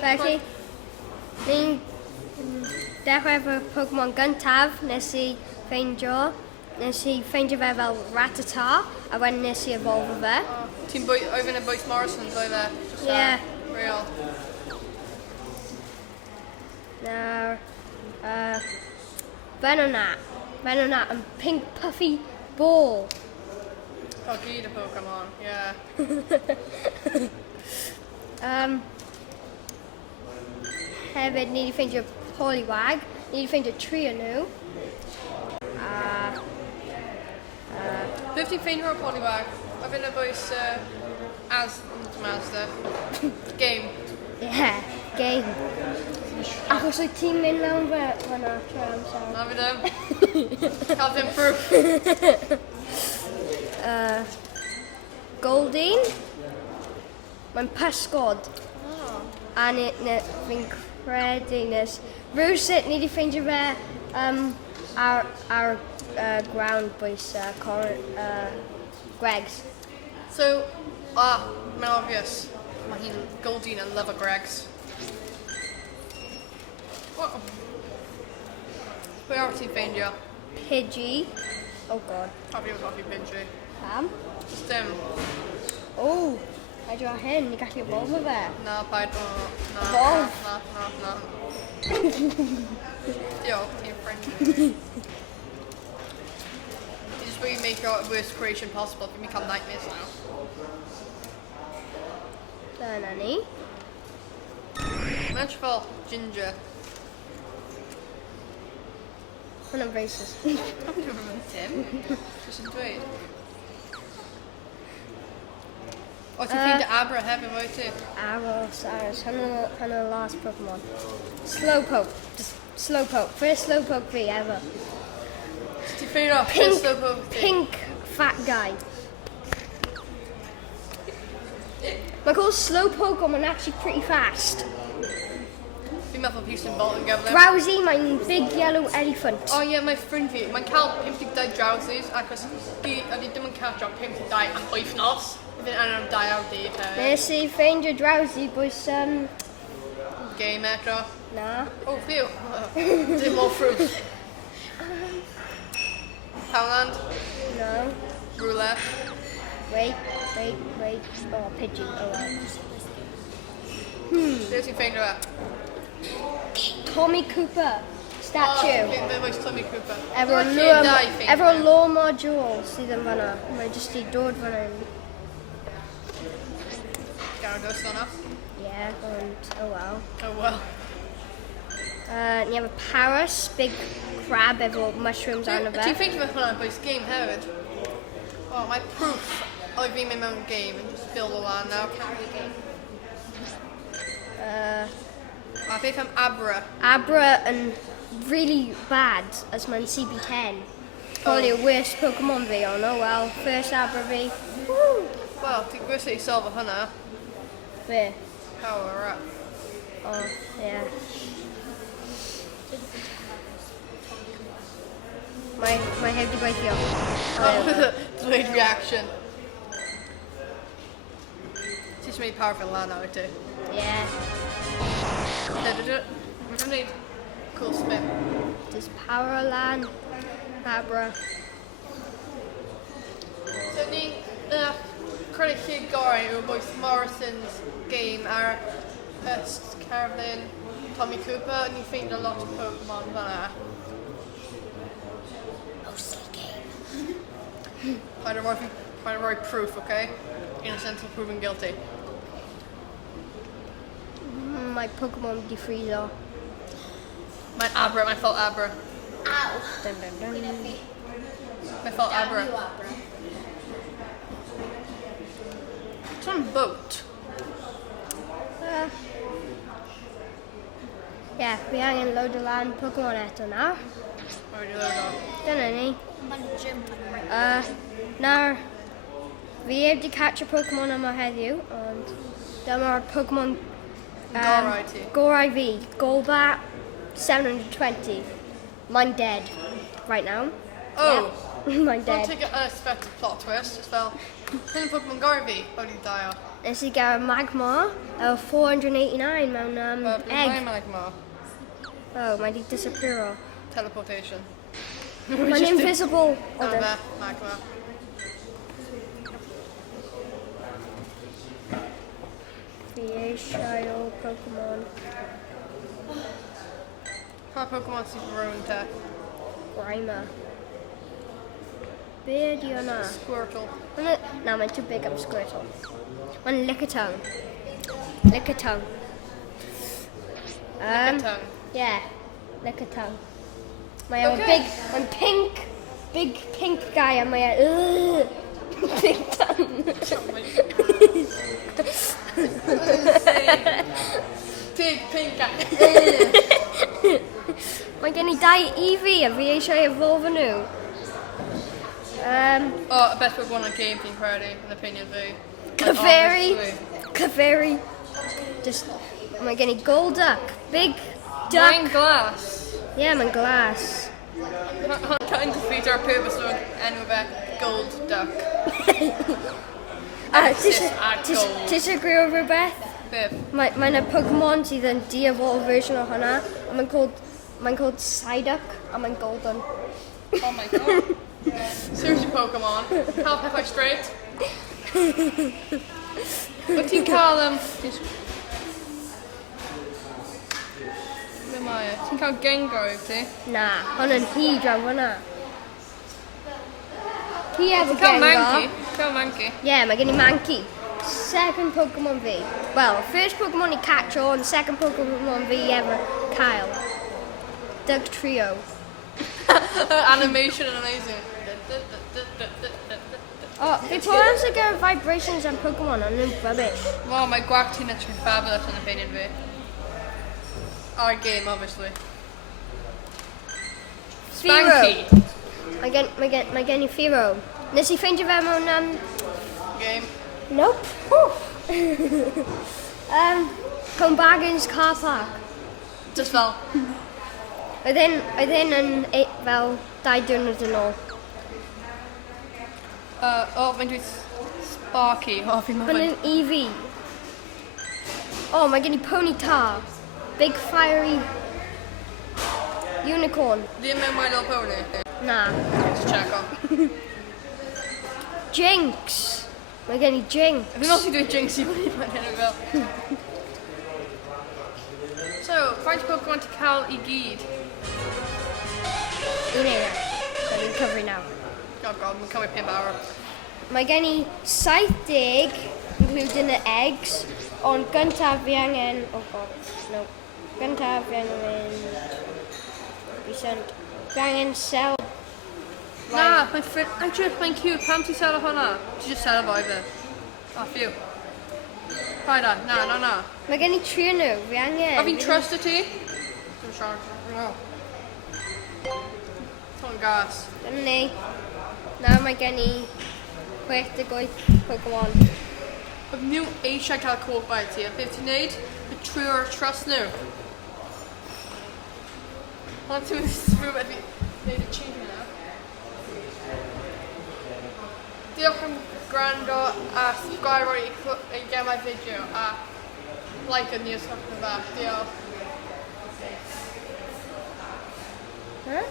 Felly, ni'n dechrau efo Pokemon gyntaf, nes i ffeindio fe fel Raticate, a wedyn nes i evolve fe. Ti'n oedd yn bwys Morrison's oedd e? Yeah. Real. Nawr, Venonat yn pink puffy ball. Oh, gyd y Pokemon, yeah. Hefyd, ni wedi ffeindio Poliwag, ni wedi ffeindio tri o nhw. Beth ti'n ffeindio o'r Poliwag? Oedd yn bwys Mazda. Game. Yeah, game. Achos wyt ti'n mynd mewn fyna trwy amser. Na fi ddim. Cael ddim proof. Goldeen. Mae'n pysgod. A fi'n credu nes. Rhywsut ni wedi ffeindio fe ar ground bwys Greg's. So, mae'n obvious. Mae hi'n Goldeen yn love o Greg's. Wow. Pwy arall ti'n ffeindio? Pidgey. Oh god. Pa fi oedd hoffi Pidgey? Pam? Just dim. Oh, edrych hyn, ni gallu evolve fe. Na, paid o. Na. Evolve? Na. Diolch, ti'n ffrindiau. You just really make your worst creation possible. Give me come nightmares now. Dyna ni. Mae'n fel ginger. Hwna'n racist. Pam dwi'n mynd Tim? Jyst yn dweud. O, ti'n ffeindio Abra hefyd, fwy ti? Aros. Hwna'n y last Pokemon. Slowpoke. Just Slowpoke. First Slowpoke fi ever. Ti'n ffeindio first Slowpoke ti? Pink fat guy. Mae'n called Slowpoke, ond mae'n actually pretty fast. Fi'n meddwl Houston Bolt yn gyflym. Drowsy, mae'n big yellow elephant. O ie, mae ffrind fi. Mae'n cael 52 drowsies, ac os di ddim yn cael job 52 am wythnos. Fy'n angen am 2 awr dydd hefyd. Nes i ffeindio Drowsy, bwys Game eto. na. Oh, phew. Dim more fruit. Poundland. No. Roulette. Wait. Oh, Pidgey. Oh, well. Be ti'n ffeindio e? Tommy Cooper statue. Fe oes Tommy Cooper. Efo law module sydd yn fanna. Mae jyst i dod fanna. Gyda'r hwnna? Yeah, ond oh well. Oh well. Ni efo Paris, big crab efo mushrooms arno fe. Ti'n ffeindio fe hwnna boes game hefyd? Oh, mae proof oedd fi'n mynd mewn game and just build o lan now. Carry game. A beth am Abra? Abra yn really bad as mae'n CB10. Probably y worst Pokemon fi, ond oh well, first Abra fi. Woo! Wel, ti'n gwrs i solve hwnna. Be? Power up. Oh, yeah. Mae heb di gweithio. Delayed reaction. Ti'n mynd powerful lan nawr ti? Yeah. Mae'n gwneud cool spin. Just power lan. Abra. So ni'n credit lle gorau yw boes Morrison's game ar Caerffili, Tommy Cooper, ni'n ffeindio lot o Pokemon fan'na. Mostly game. Paid o roi proof, okay? Innocent until proven guilty. Mae Pokemon wedi ffriso. Mae'n Abra, mae'n fault Abra. Ow! Dun, dun, dun. Mae'n fault Abra. It's on boat. Yeah, fi angen load o lan Pokemon eto nawr. Mae wedi load on. Dyna ni. Mae'n jump yn Nawr, fi heb di catch y Pokemon yma heddiw, ond dyma'r Pokemon Gorau ti. gorau fi. Golduck 720. Mae'n dead right now. Oh! Mae'n Don't dead. take an unexpected plot twist. Just fel, hyn yn Pokemon gorau fi. Oedd hi'n daio. Nes I gael magma, 489 mewn egg. Magma. Oh, mae di disappearo. Teleportation. Mae'n invisible. Hold on. Magma. Fi eisiau o Pokemon. Pa Pokemon sy'n rhywun te? Grimer. Be ydi hwnna? Squirtle. Na, mae'n too big am Squirtle. Mae'n Lickitung. Lickitung. Lickitung. Yeah, Lickitung. Mae'n big, mae'n pink. Big pink guy a mae'n big tongue. Big pink guy. Mae gen I 2 Eevee a fi eisiau evolve nhw. Y best Pokemon yn game fi'n credu, yn opinion fi. Caerffili. Just, mae gen I Golduck. Big duck. Mae'n glas. Yeah, mae'n glas. Mae'n kind of feed our purpose o'r enw fe Golduck. Ti eisiau gwybod rhywbeth? Beth? Mae'n Pokemon sydd yn de-evolved version o hwnna. Mae'n called Psyduck a mae'n golden. Oh my god. Seriously Pokemon, cael pethau straight. Wyt ti'n cael Be mae e? Ti'n cael Gengar yw ti? Na, hwn yn hi draw hwnna. Hi efo Cael Gengar. Mankey. Yeah, mae gen I Mankey. Second Pokemon fi. Well, first Pokemon I catch on, second Pokemon fi ever Kyle. Doug Trio. Animation yn amazing. Oh, fi po'n sy'n gael vibrations am Pokemon, ond nhw'n rubbish. Wow, mae gwag ti'n edrych fabulous yn opinion fi. Our game, obviously. Fearow. Mae gen I Fearow. Nes I ffeindio fe mewn Game. Nope. Combagins car park. Just fel. Oedd hyn yn fel 2 diwrnod yn ôl. Fe'n dweud Sparky. Fi'n Hwn yn Eevee. Oh, mae gen I Ponyta. Big fiery unicorn. Ddim mewn My Little Pony. Na. Let's check on. Jinx. Mae gen I Jinx. Fi'n meddwl sy'n dweud Jinx i fyny fan hyn o fel. So, faint Pokemon ti cael I gyd? Un eira. So fi'n cyfri nawr. Oh god, mae'n cymryd 5 awr. Mae gen I 70, including the eggs, ond gyntaf fi angen... Oh god, no. Gyntaf fi angen... Fi angen sel... Na, mae'n ffrid... Mae'n cute. Pam ti'n sel o hwnna? Ti just sel o fo i fe. Oh, phew. Rhaid da. Na. Mae gen I 3 nhw, fi angen... A fi'n trust o ti? Dwi'n siarad. No. To'n gas. Dyna ni. Nawr mae gen I 68 Pokemon. Oedd nhw eisiau cael cold bite ti, a beth ti'n neud? Y trwy'r trust nhw. Ond ti'n rhywbeth fi neud y cheat yna. Diolch am gwrando a subscribe i gemau fideo a like yn ni os gwelwch yn dda. Diolch. Huh?